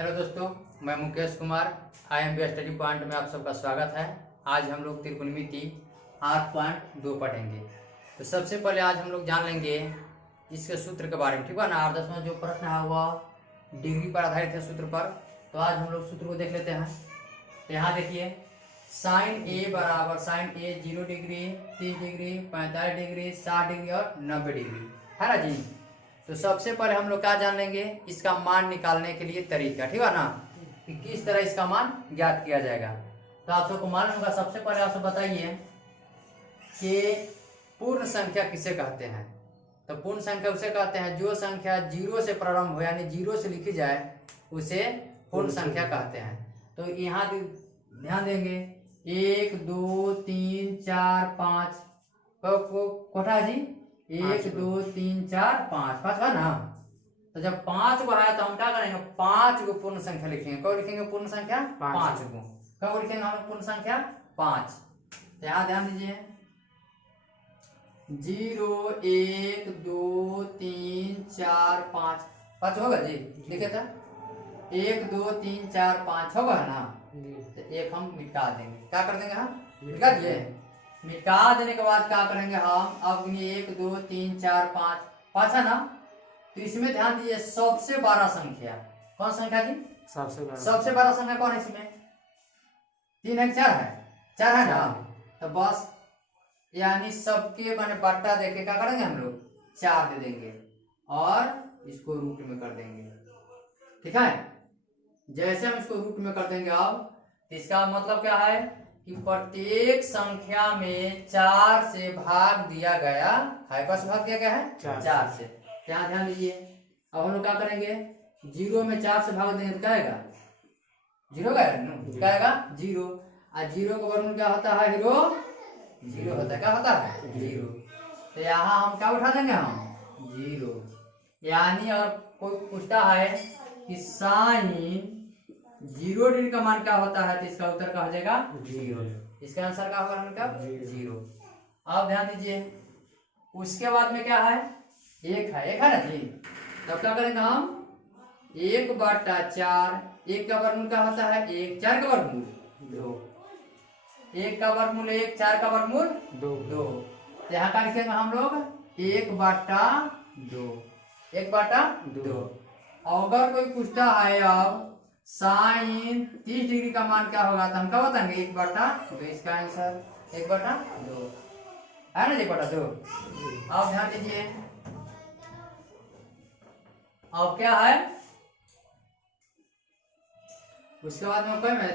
Hello दोस्तों, मैं Mukesh Kumar IMB study point में आप सबका स्वागत है। आज हम लोग त्रिकोणमिति 8.2 पढ़ेंगे। तो सबसे पहले आज हम लोग जान लेंगे इसके सूत्र के बारे में, ठीक है ना। 8-10वां जो प्रश्न है वह डिग्री पर आधारित है सूत्र पर। तो आज हम लोग सूत्र को देख लेते हैं। तो यहाँ देखिए, साइन ए बराबर साइन ए 0 डिग्री, 30 डिग्री, 45 डिग्री, 60 डिग्री और 90 डिग्री है ना जी। तो सबसे पहले हम लोग क्या जान लेंगे, इसका मान निकालने के लिए तरीका, ठीक है ना, कि किस तरह इसका मान ज्ञात किया जाएगा। तो आप सबको मालूम होगा। सबसे पहले आप सब बताइए कि पूर्ण संख्या किसे कहते हैं। तो पूर्ण संख्या उसे कहते हैं जो संख्या 0 से प्रारंभ हो, यानी 0 से लिखी जाए, उसे पूर्ण संख्या कहते हैं। तो यहाँ ध्यान देंगे 1 2 3 4 5 कोठा जी 1 2 3 4 5 5 है ना। तो जब 5 को है तो हम क्या करेंगे, 5 को पूर्ण संख्या लिखेंगे। कब लिखेंगे पूर्ण संख्या? 5 को। कब लिखेंगे हम पूर्ण संख्या? 5। तो यहाँ ध्यान दीजिए 0 1 2 3 4 5 5 होगा जी, लिखे था 1 2 3 4 5 होगा ना। तो एक हम मिटा देंगे। क्या कर देंगे हम? मिटा दिए। मिटा देने के बाद क्या करेंगे हम, अब 1 2 3 4 5 5 है ना। तो इसमें ध्यान दीजिए सबसे बड़ा संख्या कौन संख्या जी? सबसे बड़ा संख्या कौन है इसमें? 3 है 4 है? 4 है ना। तो बस यानी सबके माने बट्टा देके क्या करेंगे हम लोग, 4 दे देंगे और इसको रूट में कर देंगे, ठीक है। जैसे हम इसको रूट में कर देंगे, अब इसका मतलब क्या है कि प्रत्येक संख्या में 4 से भाग दिया गया है। कौन से भाग दिया गया है? 4 से। यहाँ ध्यान दीजिए, अब हम लोग क्या करेंगे, 0 में 4 से भाग देंगे तो क्या आएगा? 0 का क्या आएगा? 0। और 0 का वर्गमूल क्या होता है हीरो? 0 होता है। क्या होता है? 0। तो यहाँ हम क्या उठा देंगे, हम 0। यानी अगर कोई पूछता है कि साइन 0 डिग्री का मान क्या होता है, तो इसका उत्तर क्या हो जाएगा? 0। इसका आंसर क्या होगा उनका? 0। अब ध्यान दीजिए उसके बाद में क्या है, 1 है। 1 है ना जी। तब क्या करेंगे हम, 1/4। 1 का वर्गमूल क्या होता है? 1। 4 का वर्गमूल 2। 1 का वर्गमूल 1, 4 का वर्गमूल 2। तो यहाँ का लिखेंगे हम लोग 1/2। 1/2। अगर कोई पूछता है अब साइन 30 डिग्री का मान क्या होगा, तो हम क्या बताएंगे? 1/2। इसका आंसर 1/2 है ना जी, 1/2। अब ध्यान दीजिए, अब क्या है उसके बाद में कोई में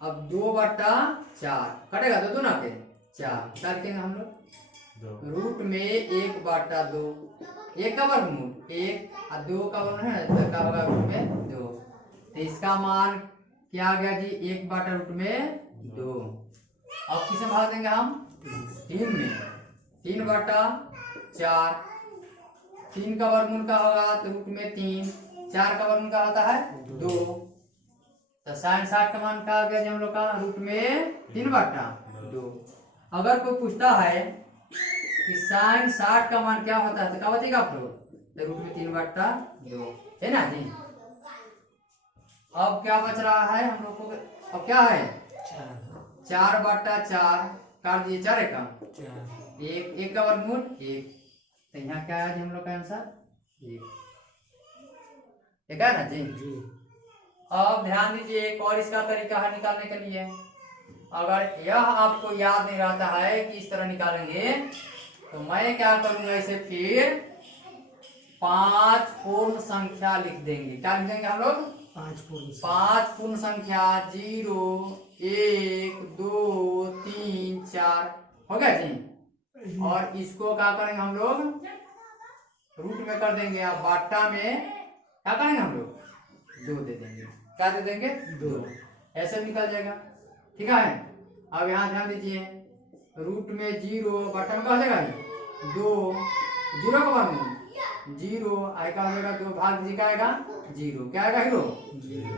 अब 2/4 कटेगा, दो ना के 4 क्या लिखेंगे हम लोग, रूट में 1/2। 1 का वर्गमूल 1 और 2 का वर्गमूल है तो क्या होगा रूट में 2। तो इसका मान क्या आ गया जी? 1/2। अब किसे भाग देंगे हम? 3 में। 3/4। 3 का वर्गमूल का होगा तो रूट में 3। 4 का वर्गमूल का होता है 2। तो साइन 60 का मान क्या आ गया जी हम लोग का? रूट में 3/2। अगर कोई पूछता है कि साइन 60 का मान क्या होता है, तो क्या बताइएगा आप लोग? तो रूट में 3/2 है ना जी। अब क्या बच रहा है हम लोग को? अब क्या है 4/4 काट दिए, 4 का 1। 1 का वर्गमूल 1। तो यहाँ क्या है हम लोग का आंसर? 1 है ना जी। अब ध्यान दीजिए एक और इसका तरीका है निकालने के लिए। अगर यह आपको याद नहीं रहता है कि इस तरह निकालेंगे, तो मैं क्या करूंगा, इसे फिर 5 पूर्ण संख्या लिख देंगे। क्या लिख देंगे हम लोग? 5 पूर्ण संख्या 0 1 2 3 4 हो गया जी। और इसको क्या करेंगे हम लोग, रूट में कर देंगे। अब बाटा में क्या करेंगे हम लोग? 2 दे देंगे। क्या दे देंगे? 2। ऐसे निकल जाएगा, ठीक है। अब यहाँ ध्यान दीजिए रूट में 0 बाटा में क्या हो जाएगा? 2। 0 का वर्गमूल 0 आएगा, हो जाएगा 2 भाग जी का आएगा 0। क्या आएगा हीरो?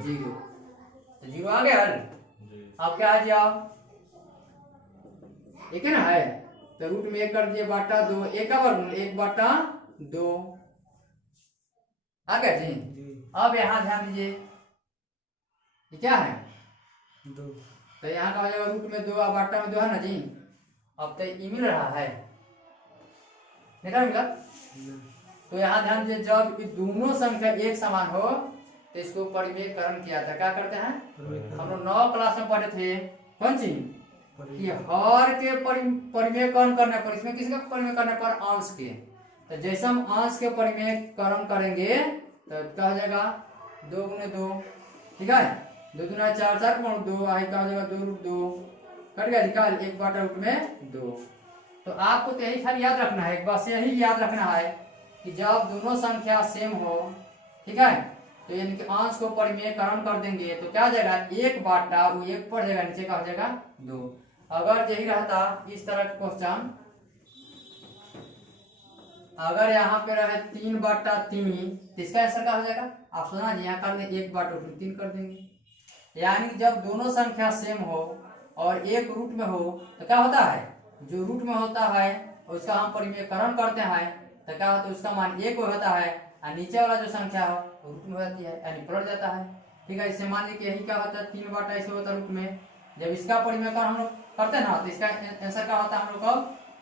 0। तो 0 आ गया। अब क्या है जी, आप 1 है ना है, तो रूट में 1 कर दिए बाटा 2। 1 का वर्गमूल 1/2 आ गया जी। अब यहाँ ध्यान दीजिए ये क्या है 2। तो यहाँ का हो जाएगा रूट में 2 और बाटा में 2 है ना जी। अब तो ये मिल रहा है, देखा मिला। तो यहाँ ध्यान दीजिए, जब ये दोनों संख्या एक समान हो तो इसको परिमेयकरण किया था। क्या करते हैं हम लोग 9 क्लास में पढ़े थे, कौन सी कि हर के परिमेयकरण करने पर, इसमें किसका परिमेय करने पर अंश के। तो जैसे हम अंश के परिमेयकरण करेंगे तो क्या हो जाएगा 2 गुने 2, ठीक है 2 दूना 4, 4 गुणा 2 आई का हो जाएगा 2 रूट 2 कट गया निकाल 1 बटा रूट में 2। तो आपको तो यही खाली याद रखना है, एक बस यही याद रखना है कि जब दोनों संख्या सेम हो, ठीक है, तो यानी कि अंश को परिमेयकरण कर देंगे तो क्या हो जाएगा 1 बाटा वो 1 पड़ जाएगा, नीचे का हो जाएगा 2। अगर यही रहता इस तरह का क्वेश्चन, अगर यहाँ पे रहे 3 बटा 3 तो इसका आंसर क्या हो जाएगा, आप सुना जी यहाँ कर दें 1 बटा रूट में 3 कर देंगे। यानी कि जब दोनों संख्या सेम हो और एक रूट में हो तो क्या होता है, जो रूट में होता है उसका हम परिमेयकरण करते हैं तो क्या होता है उसका मान 1 होता है और नीचे वाला जो संख्या हो रूट में होती है यानी पलट जाता है, ठीक है। इससे मान लीजिए यही क्या होता है 3 बटा ऐसे होता है रूट में, जब इसका परिमेयकरण हम लोग करते हैं ना तो इसका आंसर क्या होता है हम लोग को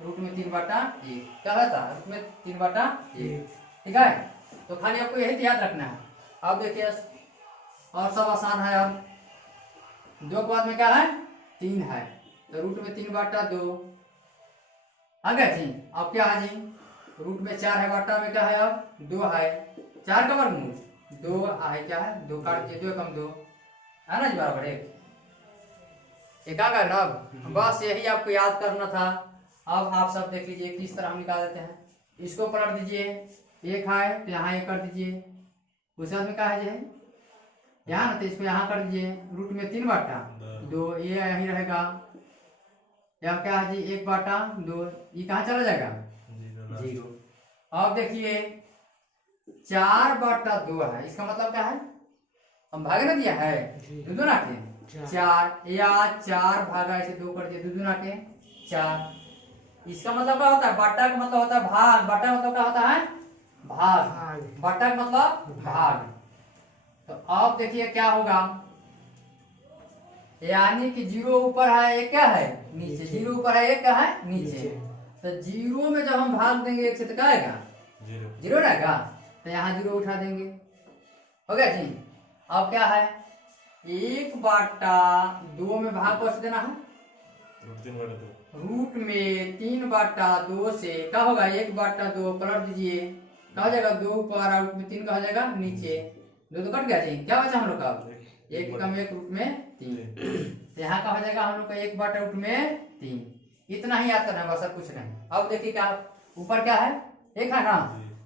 रूट में 3 बटा 1 क्या होता है रूट में 3 बटा 1, ठीक है। तो खाली आपको यही याद रखना है। अब देखिए और सब आसान है। अब 2 के बाद में क्या है 3 है तो रूट में 3 बटा 2 आ गया जी। अब क्या है जी रूट में 4 है, बटा में क्या है अब 2 है, 4 का वर्गमूल 2 है, क्या है 2 काट दिए 2 कम 2 है ना जी बराबर 1 आ गया ना। अब बस यही आपको याद करना था। अब आप सब देख लीजिए किस तरह हम निकाल देते हैं, इसको पलट दीजिए 1 है तो यहाँ 1 कर दीजिए, उस में क्या है यहाँ ना तो इसको यहाँ कर दीजिए रूट में 3 बटा 2 ये यही रहेगा, यहाँ क्या है जी 1 बटा 2 ये कहाँ चला जाएगा 0। अब देखिए 4 बटा 2 है, इसका मतलब क्या है हम भागे ना दिया है दो ना के 4 या 4 भागा ऐसे 2 कर दिए 2 ना के 4, इसका मतलब क्या होता है बट्टा का मतलब होता है भाग, बट्टा का मतलब क्या होता है भाग, बट्टा का मतलब भाग। तो अब देखिए क्या होगा, यानी कि 0 ऊपर है 1 क्या है नीचे, 0 ऊपर है 1 क्या है नीचे, तो 0 में जब हम भाग देंगे 1 से तो क्या आएगा 0 रहेगा, तो यहाँ 0 उठा देंगे, हो गया जी। अब क्या है 1 बटा 2 में भाग कौन देना है रूट में 3 बटा 2 से क्या होगा 1 बटा 2 पलट दीजिए क्या हो जाएगा 2 ऊपर रूट में 3 का हो जाएगा नीचे 2 तो कट गया जी, क्या बचा हम लोग का 1 कम 1 रूट में 3, यहाँ का हो जाएगा हम लोग का 1 बटा रूट में 3। इतना ही याद करना है बस, कुछ नहीं। अब देखिए क्या ऊपर क्या है 1 है ना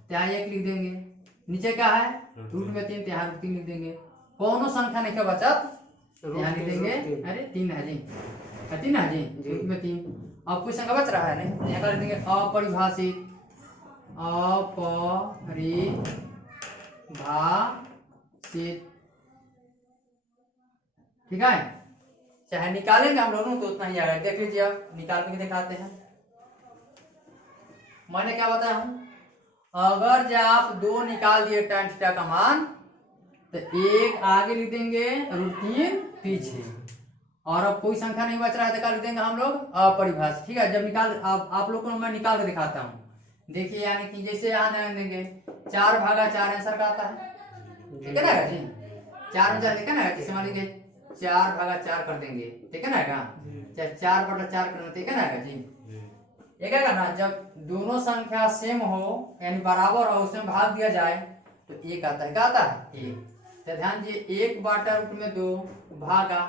तो यहाँ 1 लिख देंगे, नीचे क्या है रूट में 3 तो यहाँ 3 लिख देंगे, कौनो संख्या नहीं का बचत यहाँ लिख देंगे, अरे 3 है जी 3 है जी रूट में 3। अब कुछ संख्या बच रहा है नहीं, यहाँ कर देंगे अपरिभाषित, अपरिभाषित, ठीक है। चाहे निकालेंगे हम लोगों तो उतना ही आएगा, देख लीजिए अब निकाल के दिखाते हैं। मैंने क्या बताया हूँ, अगर जब आप 2 निकाल दिए tan थीटा का मान तो 1 आगे लिख देंगे रूट 3 पीछे, और अब कोई संख्या नहीं बच रहा है तो क्या लिख देंगे हम लोग अपरिभाषित, ठीक है। जब निकाल आप लोग को मैं निकाल के दिखाता हूँ, देखिए यानी कि जैसे यहाँ ध्यान देंगे 4 भागा 4 आंसर का आता है, ठीक है ना जी 4 में 4 लिखा ना, जैसे मान लीजिए 4 भागा 4 कर देंगे, ठीक है ना, चाहे 4 बटा 4 करना, ठीक है ना जी। ये क्या करना, जब दोनों संख्या सेम हो यानी बराबर हो उसमें भाग दिया जाए तो 1 आता है, क्या आता है 1। तो ध्यान दीजिए 1 बटा रूट में 2 भागा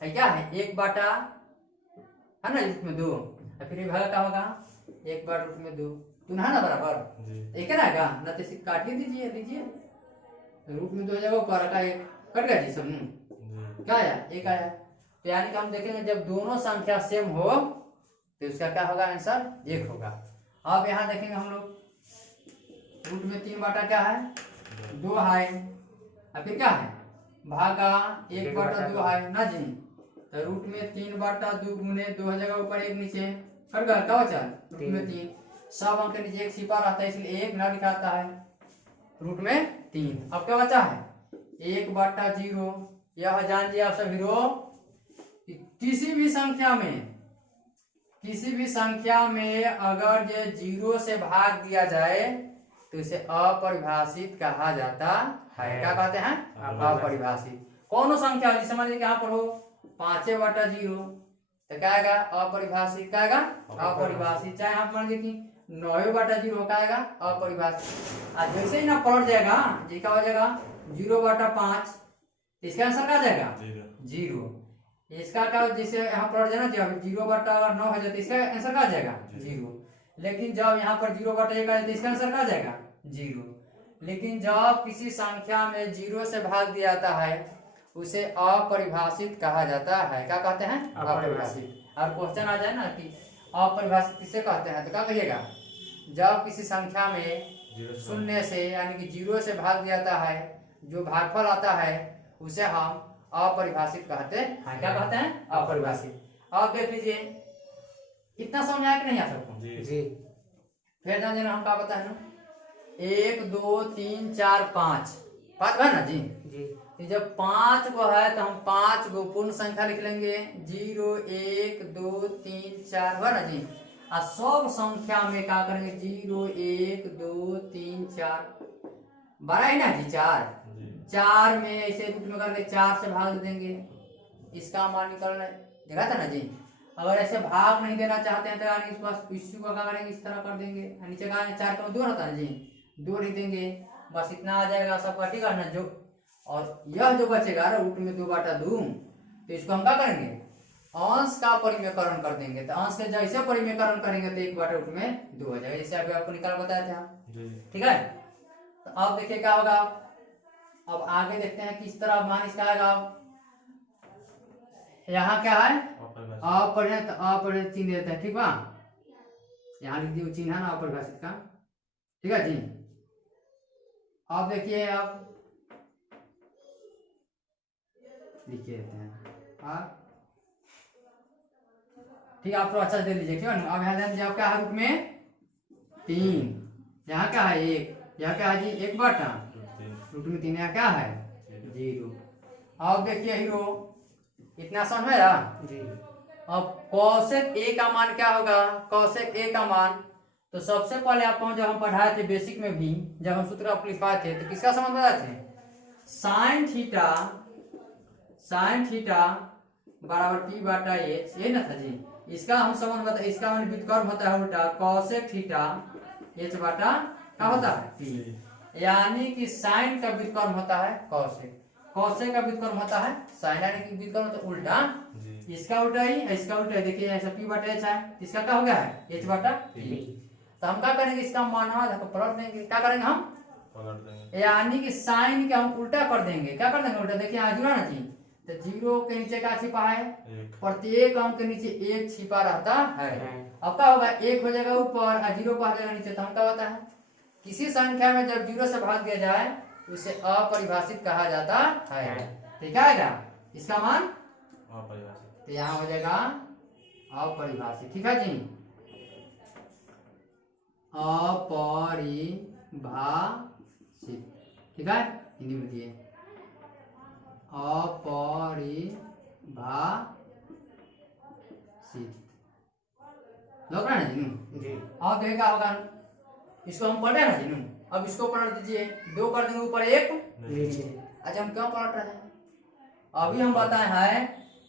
है क्या है 1 बटा है ना रूट में 2, फिर ये भागा क्या होगा 1 बटा रूट में 2 तुम है ना बराबर, एक है ना तो इसे काटिए दीजिए रूट में 2 जगह ऊपर का 1 कट गया जी समूह क्या आया 1 आया। तो यानी कि हम देखेंगे जब दोनों संख्या सेम हो तो उसका क्या होगा आंसर 1 होगा। अब यहाँ देखेंगे हम लोग रूट में 3 बटा क्या है 2 है, और फिर क्या है भागा 1 बटा 2 है ना जी, तो रूट में 3 बटा 2 गुने 2 जगह ऊपर 1 नीचे कट गया क्या बचा रूट में 3, सब अंक नीचे 1 छिपा रहता है इसलिए 1 ना लिखाता है रूट में 3। अब क्या बचा है 1 बटा 0 यह जान लिया आप सभी लोग कि किसी भी संख्या में अगर ये 0 से भाग दिया जाए तो इसे अपरिभाषित कहा जाता है। क्या कहते हैं? अपरिभाषित। कौन संख्या हो, जैसे मान लीजिए यहाँ पर हो 5/0 तो क्या आएगा? अपरिभाषित। क्या आएगा? अपरिभाषित। चाहे आप मान लीजिए कि 9/0 का आएगा? अपरिभाषित। आज जैसे ही ना पलट जाएगा जी क्या हो जाएगा? 0/5 इसका आंसर क्या आ जाएगा? 0। इसका क्या जैसे यहाँ पलट जाए ना जब 0/9 हो जाए इसका आंसर क्या आ जाएगा? 0। लेकिन जब यहाँ पर 0/1 आ जाए तो इसका आंसर क्या आ जाएगा? 0। लेकिन जब किसी संख्या में 0 से भाग दिया जाता है उसे अपरिभाषित कहा जाता है। क्या कहते हैं? अपरिभाषित। और क्वेश्चन आ जाए ना कि अपरिभाषित किसे कहते हैं तो क्या कहिएगा? जब किसी संख्या में 0 से यानी कि 0 से भाग दिया जाता है जो भागफल आता है उसे हम अपरिभाषित कहते हैं। क्या कहते हैं? अपरिभाषित। अब देख लीजिए इतना समझ आया कि नहीं आ सबको? जी। फिर जान देना हम क्या बता है ना 1 2 3 4 5 है ना जी। जब 5 को है तो हम 5 को पूर्ण संख्या लिख लेंगे 0 1 2 3 4 है ना जी। और सब संख्या में क्या करेंगे 0 1 2 3 4 बड़ा है ना जी 4 में ऐसे रूप में करके 4 से भाग देंगे। इसका मान निकलना देखा था ना जी। अगर ऐसे भाग नहीं देना चाहते हैं तो यानी इस पास इश्यू का क्या करेंगे? इस तरह कर देंगे। नीचे का 4 का 2 होता है जी, 2 लिख देंगे। बस इतना आ जाएगा सबका। ठीक है ना जो। और यह जो बचेगा रूट में 2/2 तो इसको हम क्या करेंगे? अंश का परिमेयकरण कर देंगे। तो अंश के जैसे परिमेयकरण करेंगे तो 1/2 हो जाएगा। जैसे अभी आपको निकाल बताया था। ठीक है। तो अब देखिए क्या होगा। अब आगे देखते हैं किस तरह मान इसका आएगा। यहाँ क्या है? अपरिभाषित। अपरिभाषित चिन्ह देता है। ठीक बा। यहाँ लिख दिए चिन्ह है ना अपरिभाषित का। ठीक है जी। अब देखिए अब लिखे देते हैं। ठीक है आप तो अच्छा से दे लीजिए। ठीक है ना। अब यहाँ ध्यान दीजिए क्या है? रूट में 3 यहाँ क्या है? 1 यहाँ क्या है जी? 1/रूट में 3 यहाँ क्या है? 0। अब देखिए हीरो इतना समझ में आया जी। अब कौशिक ए का मान क्या होगा? कौशिक ए का मान तो सबसे पहले आपको जब हम पढ़ाए थे बेसिक में भी जब हम सूत्र आप लिखवाए थे तो किसका समझ बताए थे? साइन थीटा बराबर P/H ये ना था जी। इसका हम समझ बता इसका मान व्युत्क्रम होता है उल्टा कौशिक थीटा H बटा क्या होता है? P। यानी कि साइन का व्युत्क्रम होता है कौशिक, कौशिक का व्युत्क्रम होता है साइन। यानी कि व्युत्क्रम तो उल्टा इसका उल्टा ही इसका उल्टा। देखिए ऐसा P/H है इसका क्या हो गया है? H/P। तो हम क्या करेंगे? इसका मान पलट देंगे। क्या करेंगे? हम पलट देंगे। यानी कि साइन का हम उल्टा कर देंगे। क्या कर देंगे? उल्टा। देखिए यहाँ जुड़ा ना जी। तो 0 के नीचे क्या छिपा है? प्रत्येक अंक के नीचे 1 छिपा रहता है। अब क्या होगा? 1 हो जाएगा ऊपर और 0 को आ जाएगा नीचे। तो हम क्या होता है? किसी संख्या में जब 0 से भाग दिया जाए उसे अपरिभाषित कहा जाता है। ठीक है। इसका मान अपरिभाषित। तो यहाँ हो जाएगा अपरिभाषित। ठीक है जी। अपरिभाषित। ठीक है। हिंदी में दिए अपरिभाषित। लग रहा है ना जी। अब देखा होगा इसको हम पढ़े ना जी। अब इसको पलट दीजिए। 2 कर देंगे ऊपर 1। अच्छा हम क्यों पलट रहे हैं? अभी हम बताए हैं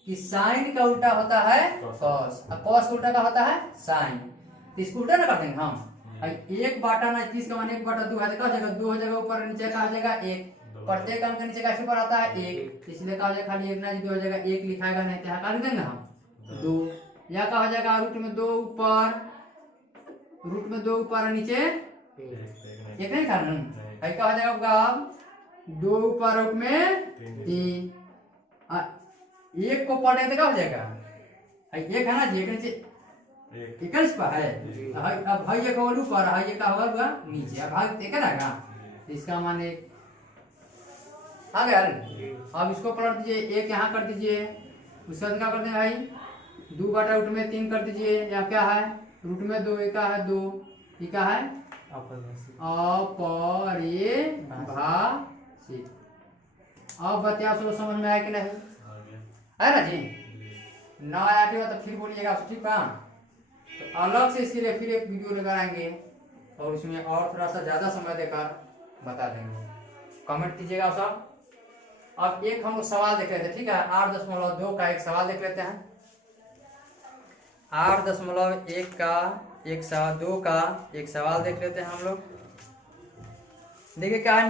कि साइन का उल्टा होता है कॉस और कॉस का उल्टा का होता है साइन। तो इसको उल्टा ना कर देंगे हम। 1/29 का मान 1/2 है। क्या हो जाएगा? 2 हो जाएगा ऊपर नीचे का हो जाएगा 1। प्रत्येक अंक के नीचे का ऊपर आता है 1 इसलिए क्या हो जाएगा? खाली 1 ना जी 2 हो जाएगा। 1 लिखाएगा नहीं तो यहाँ क्या लिख देंगे हम 2। या क्या हो जाएगा? रूट में 2 ऊपर रूट में 2 ऊपर नीचे 1 नहीं था ना। क्या हो जाएगा? 2 ऊपर रूट में 3 1 को पढ़े तो क्या हो जाएगा? 1 है ना जी। 1 नीचे 21 पर है। अब भाई 1 होगा ऊपर है ये का होगा नीचे। अब भाग 1 रहेगा। इसका मान 1 आ गया। अब इसको पलट दीजिए। 1 यहाँ कर दीजिए। उसका क्या कर देंगे भाई? 2/रूट में 3 कर दीजिए। या क्या है? रूट में 2 एक है 2 ये क्या है? अपरिभाषित। अब बताओ सब समझ में आया कि नहीं? है ना जी? ना आया कि तो फिर बोलिएगा, ठीक है? तो अलग से इसके लिए फिर एक वीडियो लगाएंगे और उसमें और थोड़ा सा ज़्यादा समय देकर बता देंगे। कमेंट कीजिएगा सब। अब एक हम लोग सवाल देख लेते हैं, ठीक है? 8.2 का एक सवाल देख लेते हैं। 8.1 का एक सवाल, 2 का एक सवाल देख लेते हैं हम लोग। देखिए क्या है,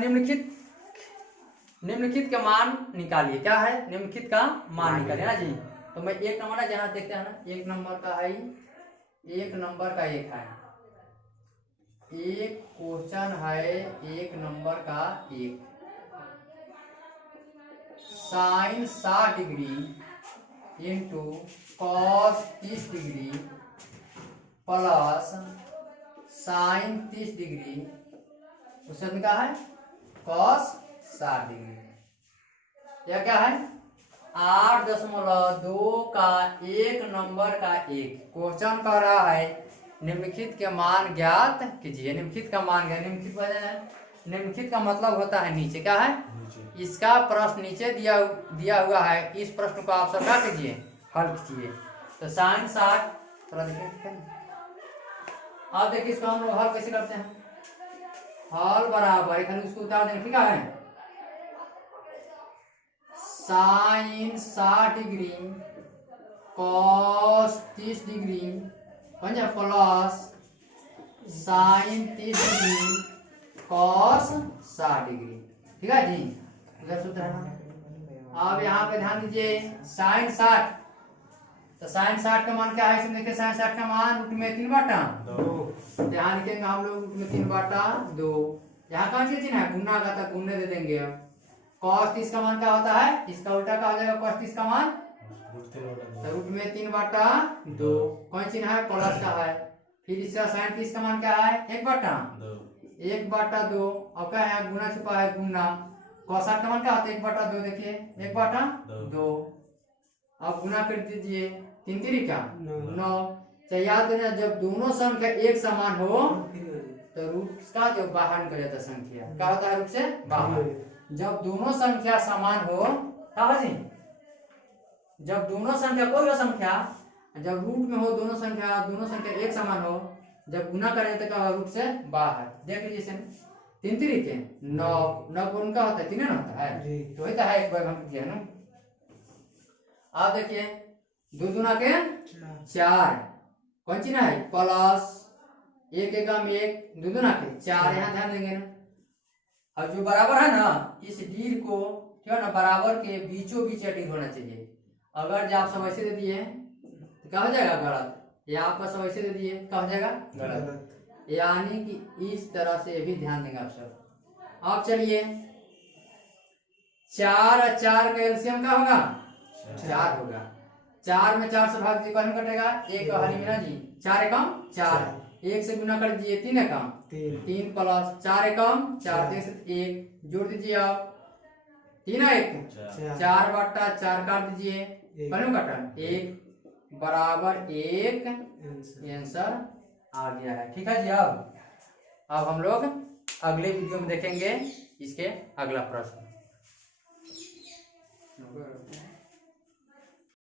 निम्नलिखित का मान निकालिए। क्या है? निम्नलिखित का मान निकालिए ना जी। तो मैं एक नंबर है, जहाँ देखते हैं ना, एक नंबर का है, एक नंबर का एक है, एक क्वेश्चन है, एक नंबर का एक, sine 60 degree into cos 30 degree plus sine 30 degree, उसमें क्या है? Cos 60 degree. यह क्या है? 8.2 का एक नंबर का एक क्वेश्चन कर रहा है, निम्नलिखित के मान ज्ञात कीजिए। निम्नलिखित का मान ज्ञात, निम्नलिखित का मतलब होता है नीचे। क्या है? इसका प्रश्न नीचे दिया हुआ है, इस प्रश्न को आप सब क्या कीजिए? हल कीजिए। तो साइन 60, थोड़ा देखिए, आप देखिए इसको हम लोग हल कैसे करते हैं। हल बराबर खाली उसको उतार देंगे, ठीक है? Sine 60 degree cos 30 degree plus sine 30 degree cos 60 degree, ठीक है जी? इधर सूत्र है ना। अब यहाँ पे ध्यान दीजिए, साइन 60, तो साइन 60 का मान क्या है? इसमें देखिए साइन 60 का मान रूट में 3/2। ध्यान रखेंगे हम लोग, रूट में 3/2। यहाँ कौन सी चिन्ह है? गुना का, तो गुने दे देंगे। अब कॉस 30 का मान क्या होता है? इसका उल्टा क्या हो जाएगा? कॉस 30 का मान रूट में 3/2। कौन चिन्ह है? प्लस का है। फिर इसका साइन 30 का मान क्या है? 1/2। और क्या है? गुना छुपा है, गुना। कॉस 60 का मान क्या होता है? 1/2। देखिए 1/2। अब गुना कर दीजिए, 3 3 क्या 9। चाहिए याद देना, जब दोनों संख्या एक समान हो तो रूट का जो बाहर निकल जाता है संख्या, क्या होता है? रूट से बाहर। जब दोनों संख्या समान हो, क्या है जी? जब दोनों संख्या, कोई भी संख्या जब रूट में हो, दोनों संख्या एक समान हो, जब गुना करें तो क्या? रूट से बाहर। देख लीजिए, 3 3 के 9, 9 गुण का होता है 3 ना होता है, तो होता है एक बार हम किया ना। आप देखिए 2 दूना के 4, कौन सी ना है? प्लस 1 एकम 1, 2 दूना के 4। यहाँ ध्यान देंगे ना, और जो बराबर है ना, इस डीर को क्या ना, बराबर के बीचों बीच डीर होना चाहिए। अगर जो आप सब ऐसे दे दिए तो क्या हो जाएगा? गलत। या आपका सब ऐसे दे दिए, क्या हो जाएगा? गलत। यानी कि इस तरह से भी ध्यान देंगे आप सब। अब चलिए 4 और 4 का एलसीएम क्या होगा? 4 होगा। 4 में 4 से भाग दीजिए, कौन कटेगा? 1 हरी मीना जी, 4 एकम 4, 1 से गुना कर दीजिए, 3 एकम 3 प्लस 4 एकम 4, 1 जोड़ दीजिए आप, 3 1 4/4 काट दीजिए, कौन कटा? 1 बराबर 1 आंसर आ गया है, ठीक है जी। अब हम लोग अगले वीडियो में देखेंगे इसके अगला प्रश्न।